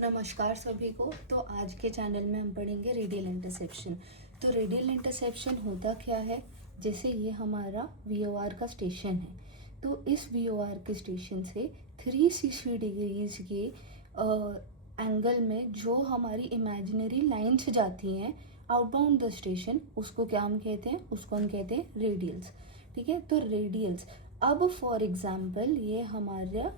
नमस्कार सभी को। तो आज के चैनल में हम पढ़ेंगे रेडियल इंटरसेप्शन। तो रेडियल इंटरसेप्शन होता क्या है, जैसे ये हमारा वीओआर का स्टेशन है, तो इस वीओआर के स्टेशन से 360 डिग्रीज के एंगल में जो हमारी इमेजिनरी लाइन्स जाती हैं आउटबाउंड द स्टेशन, उसको क्या हम कहते हैं, उसको हम कहते हैं रेडियल्स। ठीक है, तो रेडियल्स। अब फॉर एग्जांपल ये हमारा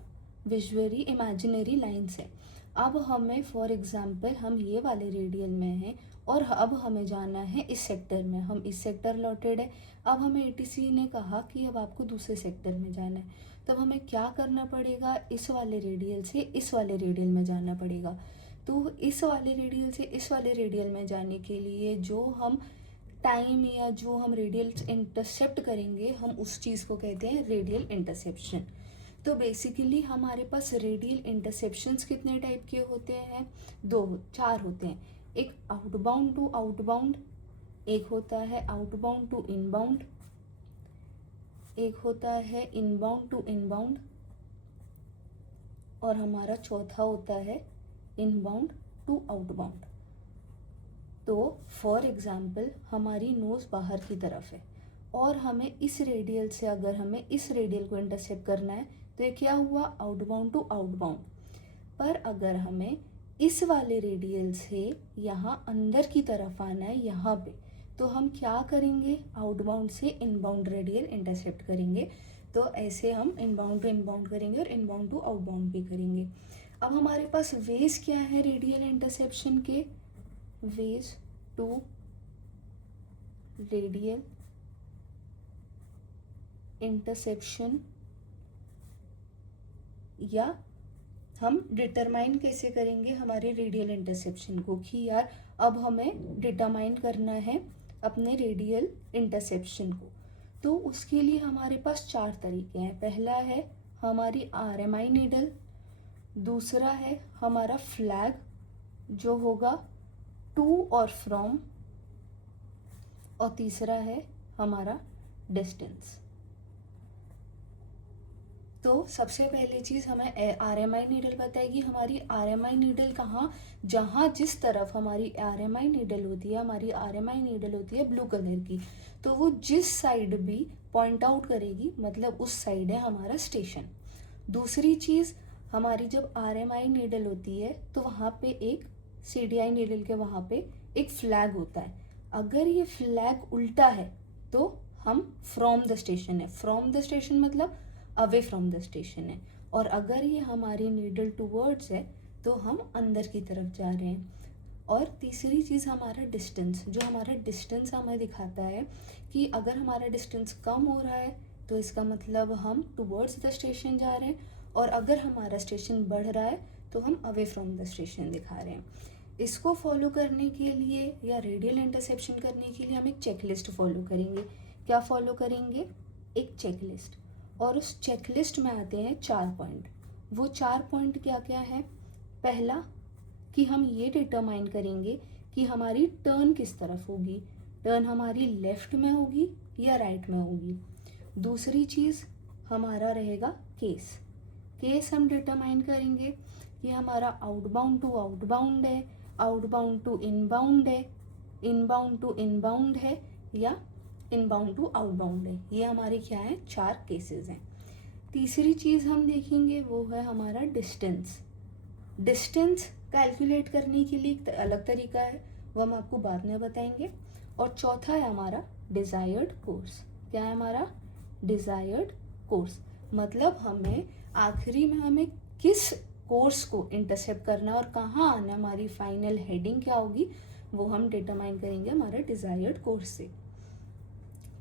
विजुअली इमेजिनरी लाइन्स है। अब हमें फॉर एग्जांपल हम ये वाले रेडियल में हैं और अब हमें जाना है इस सेक्टर में, हम इस सेक्टर लॉटेड है। अब हमें एटीसी ने कहा कि अब आपको दूसरे सेक्टर में जाना है, तब हमें क्या करना पड़ेगा, इस वाले रेडियल से इस वाले रेडियल में जाना पड़ेगा। तो इस वाले रेडियल से इस वाले रेडियल में जाने के लिए जो हम टाइम या जो हम रेडियल्स इंटरसेप्ट करेंगे, हम उस चीज़ को कहते हैं रेडियल इंटरसेप्शन। तो बेसिकली हमारे पास रेडियल इंटरसेप्शंस कितने टाइप के होते हैं, चार होते हैं। एक आउटबाउंड टू आउटबाउंड, एक होता है आउटबाउंड टू इनबाउंड, एक होता है इनबाउंड टू इनबाउंड, और हमारा चौथा होता है इनबाउंड टू आउटबाउंड। तो फॉर एग्जाम्पल हमारी नोज़ बाहर की तरफ है और हमें इस रेडियल से अगर हमें इस रेडियल को इंटरसेप्ट करना है, तो ये क्या हुआ, आउटबाउंड टू आउटबाउंड। पर अगर हमें इस वाले रेडियल से यहाँ अंदर की तरफ आना है यहाँ पे, तो हम क्या करेंगे, आउटबाउंड से इनबाउंड रेडियल इंटरसेप्ट करेंगे। तो ऐसे हम इनबाउंड टू इनबाउंड करेंगे और इनबाउंड टू आउटबाउंड भी करेंगे। अब हमारे पास वेज क्या है रेडियल इंटरसेप्शन के, वेज टू रेडियल इंटरसेप्शन, या हम डिटरमाइन कैसे करेंगे हमारे रेडियल इंटरसेप्शन को, कि यार अब हमें डिटरमाइन करना है अपने रेडियल इंटरसेप्शन को। तो उसके लिए हमारे पास चार तरीके हैं। पहला है हमारी आरएमआई नीडल, दूसरा है हमारा फ्लैग जो होगा टू और फ्रॉम, और तीसरा है हमारा डिस्टेंस। तो सबसे पहली चीज़ हमें आरएमआई नीडल बताएगी। हमारी आरएमआई नीडल कहाँ, जहाँ जिस तरफ हमारी आरएमआई नीडल होती है, हमारी आरएमआई नीडल होती है ब्लू कलर की, तो वो जिस साइड भी पॉइंट आउट करेगी मतलब उस साइड है हमारा स्टेशन। दूसरी चीज़, हमारी जब आरएमआई नीडल होती है तो वहाँ पे एक सीडीआई नीडल के वहाँ पे एक फ्लैग होता है। अगर ये फ्लैग उल्टा है तो हम फ्रॉम द स्टेशन है, फ्रॉम द स्टेशन मतलब अवे फ्रॉम द स्टेशन है। और अगर ये हमारी नीडल टूवर्ड्स है तो हम अंदर की तरफ जा रहे हैं। और तीसरी चीज़ हमारा डिस्टेंस, जो हमारा डिस्टेंस हमें दिखाता है कि अगर हमारा डिस्टेंस कम हो रहा है तो इसका मतलब हम टूवर्ड्स द स्टेशन जा रहे हैं, और अगर हमारा स्टेशन बढ़ रहा है तो हम अवे फ्रॉम द स्टेशन दिखा रहे हैं। इसको फॉलो करने के लिए या रेडियल इंटरसेप्शन करने के लिए हम एक चेकलिस्ट फॉलो करेंगे। क्या फॉलो करेंगे, एक चेकलिस्ट। और उस चेकलिस्ट में आते हैं 4 पॉइंट। वो 4 पॉइंट क्या क्या है, पहला कि हम ये डिटरमाइन करेंगे कि हमारी टर्न किस तरफ होगी, टर्न हमारी लेफ्ट में होगी या राइट में होगी। दूसरी चीज़ हमारा रहेगा केस, केस हम डिटरमाइन करेंगे कि हमारा आउटबाउंड टू आउटबाउंड है, आउटबाउंड टू इनबाउंड है, इनबाउंड टू इनबाउंड है, या इनबाउंड टू आउटबाउंड है। ये हमारे क्या है, 4 केसेस हैं। तीसरी चीज़ हम देखेंगे वो है हमारा डिस्टेंस। डिस्टेंस कैलकुलेट करने के लिए एक अलग तरीका है, वो हम आपको बाद में बताएंगे। और चौथा है हमारा डिज़ायर्ड कोर्स। क्या है हमारा डिज़ायर्ड कोर्स, मतलब हमें आखिरी में हमें किस कोर्स को इंटरसेप्ट करना और कहाँ आना, हमारी फाइनल हेडिंग क्या होगी, वो हम डिटरमाइन करेंगे हमारा डिज़ायर्ड कोर्स से।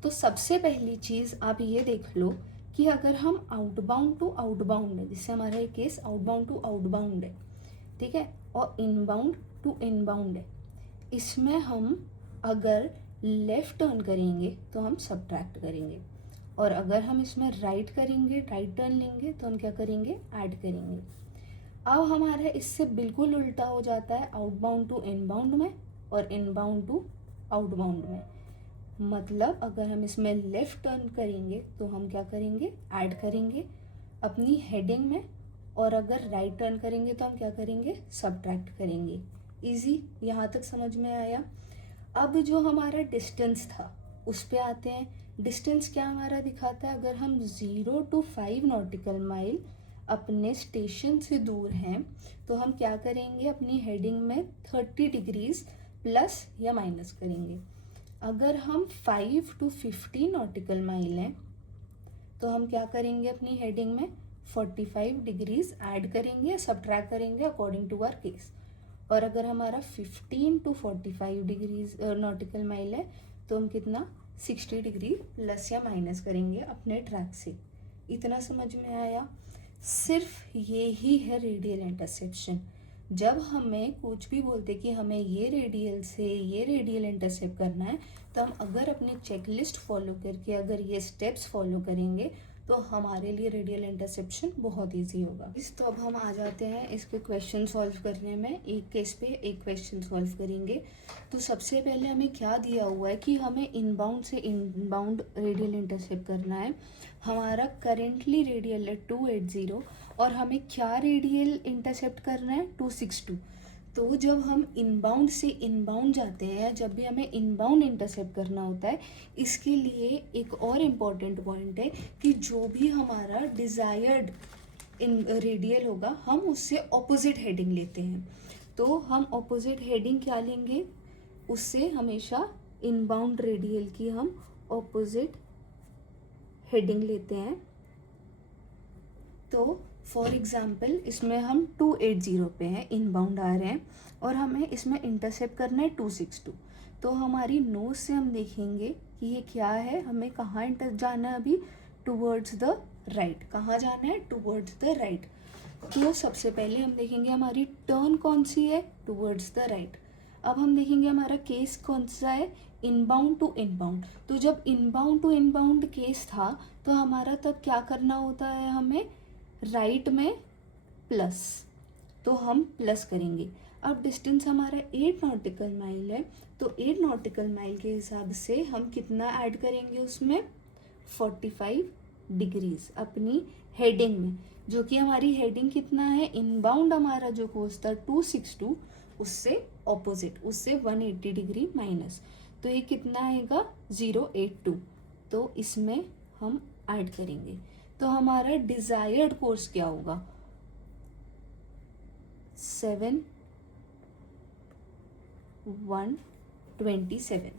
तो सबसे पहली चीज़ आप ये देख लो कि अगर हम आउटबाउंड टू आउटबाउंड है, जिससे हमारा ये केस आउटबाउंड टू आउटबाउंड है, ठीक है, और इनबाउंड टू इनबाउंड है, इसमें हम अगर लेफ़्ट टर्न करेंगे तो हम सब्ट्रैक्ट करेंगे, और अगर हम इसमें राइट करेंगे, राइट टर्न लेंगे, तो हम क्या करेंगे, ऐड करेंगे। अब हमारा इससे बिल्कुल उल्टा हो जाता है आउटबाउंड टू इनबाउंड में और इनबाउंड टू आउटबाउंड में। मतलब अगर हम इसमें लेफ़्ट टर्न करेंगे तो हम क्या करेंगे, ऐड करेंगे अपनी हेडिंग में और अगर राइट टर्न करेंगे तो हम क्या करेंगे, सब्ट्रैक्ट करेंगे। इजी, यहाँ तक समझ में आया। अब जो हमारा डिस्टेंस था उस पे आते हैं। डिस्टेंस क्या हमारा दिखाता है, अगर हम 0 to 5 नॉटिकल माइल अपने स्टेशन से दूर हैं तो हम क्या करेंगे, अपनी हेडिंग में 30 डिग्रीज प्लस या माइनस करेंगे। अगर हम 5 to 15 नॉटिकल माइल हैं तो हम क्या करेंगे, अपनी हेडिंग में 45 डिग्रीज ऐड करेंगे या सब्ट्रैक्ट करेंगे अकॉर्डिंग टू आवर केस। और अगर हमारा 15 to 45 डिग्रीज नॉटिकल माइल है तो हम कितना 60 डिग्री प्लस या माइनस करेंगे अपने ट्रैक से। इतना समझ में आया। सिर्फ ये ही है रेडियल इंटरसेप्शन। जब हमें कुछ भी बोलते कि हमें ये रेडियल से ये रेडियल इंटरसेप्ट करना है तो हम अगर अपनी चेकलिस्ट फॉलो करके अगर ये स्टेप्स फॉलो करेंगे तो हमारे लिए रेडियल इंटरसेप्शन बहुत इजी होगा। तो अब हम आ जाते हैं इसके क्वेश्चन सॉल्व करने में। एक केस पे एक क्वेश्चन सॉल्व करेंगे। तो सबसे पहले हमें क्या दिया हुआ है कि हमें इनबाउंड से इनबाउंड रेडियल इंटरसेप्ट करना है। हमारा करेंटली रेडियल है 280 और हमें क्या रेडियल इंटरसेप्ट करना है 262। तो जब हम इनबाउंड से इनबाउंड जाते हैं, जब भी हमें इनबाउंड इंटरसेप्ट करना होता है, इसके लिए एक और इम्पॉर्टेंट पॉइंट है कि जो भी हमारा डिज़ायर्ड इन रेडियल होगा हम उससे ऑपोजिट हेडिंग लेते हैं। तो हम ऑपोजिट हेडिंग क्या लेंगे, उससे हमेशा इनबाउंड रेडियल की हम ऑपोजिट हेडिंग लेते हैं। तो फॉर एग्ज़ाम्पल इसमें हम 280 पे हैं, इनबाउंड आ रहे हैं और हमें इसमें इंटरसेप्ट करना है 262। तो हमारी नोट से हम देखेंगे कि ये क्या है, हमें कहाँ जाना है अभी, टूवर्ड्स द राइट। कहाँ जाना है, टूवर्ड्स द राइट। तो सबसे पहले हम देखेंगे हमारी टर्न कौन सी है, टूवर्ड्स द राइट। अब हम देखेंगे हमारा केस कौन सा है, इनबाउंड टू इनबाउंड। तो जब इनबाउंड टू इनबाउंड केस था तो हमारा तब क्या करना होता है, हमें राइट में प्लस, तो हम प्लस करेंगे। अब डिस्टेंस हमारा 8 नॉटिकल माइल है तो 8 नॉटिकल माइल के हिसाब से हम कितना ऐड करेंगे उसमें 45 डिग्रीज अपनी हेडिंग में, जो कि हमारी हेडिंग कितना है, इनबाउंड हमारा जो कोर्स था 262 उससे ऑपोजिट, उससे 180 डिग्री माइनस। तो ये कितना आएगा 082। तो इसमें हम ऐड करेंगे। तो हमारा डिज़ायर्ड कोर्स क्या होगा 7,127।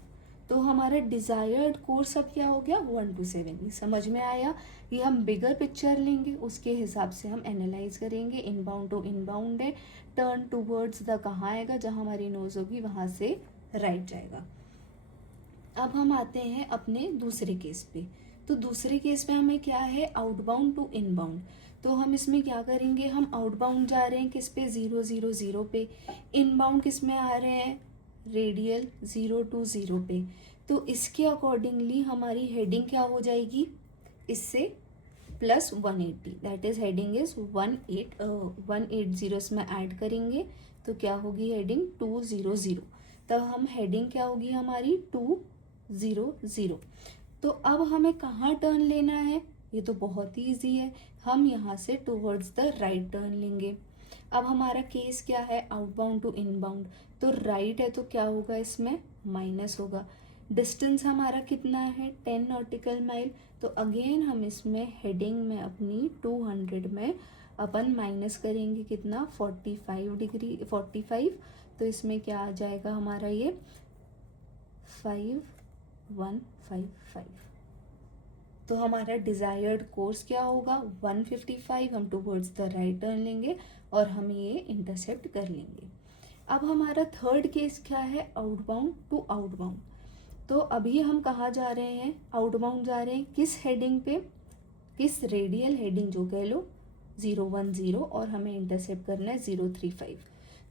तो हमारा डिज़ायर्ड कोर्स अब क्या हो गया 1 to 7। समझ में आया। ये हम बिगर पिक्चर लेंगे, उसके हिसाब से हम एनालाइज करेंगे। इनबाउंड टू इनबाउंड है, टर्न टूवर्ड्स द कहाँ आएगा, जहाँ हमारी नोज होगी वहाँ से राइट जाएगा। अब हम आते हैं अपने दूसरे केस पे। तो दूसरे केस में हमें क्या है, आउटबाउंड टू इनबाउंड। तो हम इसमें क्या करेंगे, हम आउटबाउंड जा रहे हैं किस पे 000 पे, इनबाउंड किस में आ रहे हैं रेडियल 020 पे। तो इसके अकॉर्डिंगली हमारी हेडिंग क्या हो जाएगी, इससे plus 180, that is heading is 180 इसमें ऐड करेंगे तो क्या होगी हेडिंग 200। तब हम हेडिंग क्या होगी हमारी 200। तो अब हमें कहाँ टर्न लेना है, ये तो बहुत ही ईजी है, हम यहाँ से टूवर्ड्स द राइट टर्न लेंगे। अब हमारा केस क्या है, आउटबाउंड टू इनबाउंड। तो राइट है तो क्या होगा, इसमें माइनस होगा। डिस्टेंस हमारा कितना है 10 नॉटिकल माइल। तो अगेन हम इसमें हेडिंग में अपनी 200 में अपन माइनस करेंगे कितना 45 डिग्री 45। तो इसमें क्या आ जाएगा हमारा ये 5155। तो हमारा डिज़ायर्ड कोर्स क्या होगा 155। हम टूवर्ड्स द राइट टर्न लेंगे और हम ये इंटरसेप्ट कर लेंगे। अब हमारा थर्ड केस क्या है, आउटबाउंड टू आउटबाउंड। तो अभी हम कहाँ जा रहे हैं, आउटबाउंड जा रहे हैं, किस हेडिंग पे, किस रेडियल हेडिंग जो कह लो 010, और हमें इंटरसेप्ट करना है 035।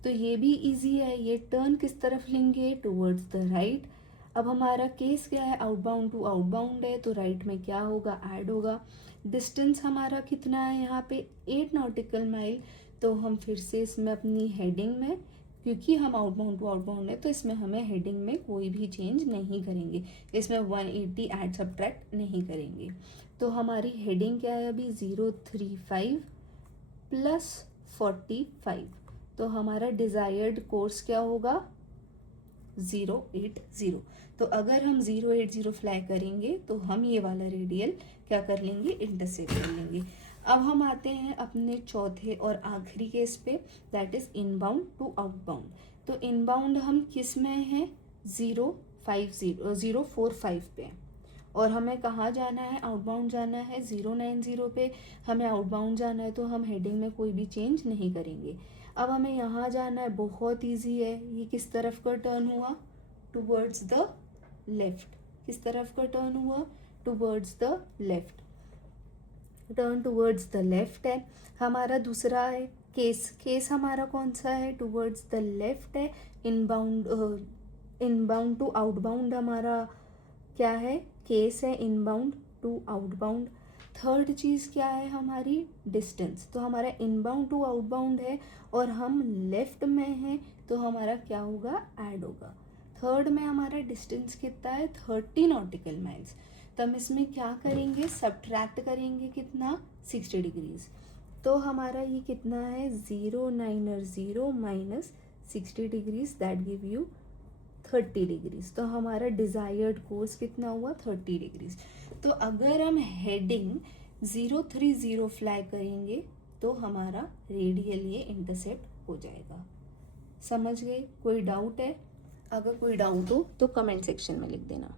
तो ये भी इजी है, ये टर्न किस तरफ लेंगे टूवर्ड्स द राइट। अब हमारा केस क्या है, आउटबाउंड टू आउटबाउंड है तो राइट में क्या होगा, ऐड होगा। डिस्टेंस हमारा कितना है यहाँ पे 8 नॉटिकल माइल। तो हम फिर से इसमें अपनी हेडिंग में, क्योंकि हम आउटबाउंड टू आउटबाउंड है तो इसमें हमें हेडिंग में कोई भी चेंज नहीं करेंगे, इसमें 180 ऐड सब्ट्रैक्ट नहीं करेंगे। तो हमारी हेडिंग क्या है अभी 035 प्लस 45। तो हमारा डिज़ायर्ड कोर्स क्या होगा 080। तो अगर हम 080 फ्लाई करेंगे तो हम ये वाला रेडियल क्या कर लेंगे, इंटरसेप्ट कर लेंगे। अब हम आते हैं अपने चौथे और आखिरी केस पे, that is inbound to outbound. तो इनबाउंड हम किस में हैं 045 पे, और हमें कहाँ जाना है, आउटबाउंड जाना है 090 पे। हमें आउटबाउंड जाना है तो हम हेडिंग में कोई भी चेंज नहीं करेंगे। अब हमें यहाँ जाना है, बहुत इजी है। ये किस तरफ का टर्न हुआ, टूवर्ड्स द लेफ्ट। किस तरफ का टर्न हुआ, towards the left. Turn towards the left है। हमारा दूसरा है केस हमारा कौन सा है, टूवर्ड्स द लेफ्ट है। इनबाउंड टू आउटबाउंड हमारा क्या है, केस है इनबाउंड टू आउटबाउंड। थर्ड चीज़ क्या है हमारी, डिस्टेंस। तो हमारा इनबाउंड टू आउटबाउंड है और हम लेफ्ट में हैं, तो हमारा क्या होगा, ऐड होगा। थर्ड में हमारा डिस्टेंस कितना है 30 नॉटिकल माइल्स। तो हम इसमें क्या करेंगे, सब्ट्रैक्ट करेंगे कितना 60 डिग्रीज। तो हमारा ये कितना है 090 minus 60 degrees, that give you 30 degrees. तो हमारा डिज़ायर्ड कोर्स कितना हुआ 30 डिग्रीज। तो अगर हम हेडिंग 030 फ्लाई करेंगे तो हमारा रेडियल ये इंटरसेप्ट हो जाएगा। समझ गए, कोई डाउट है? अगर कोई डाउट हो तो कमेंट सेक्शन में लिख देना।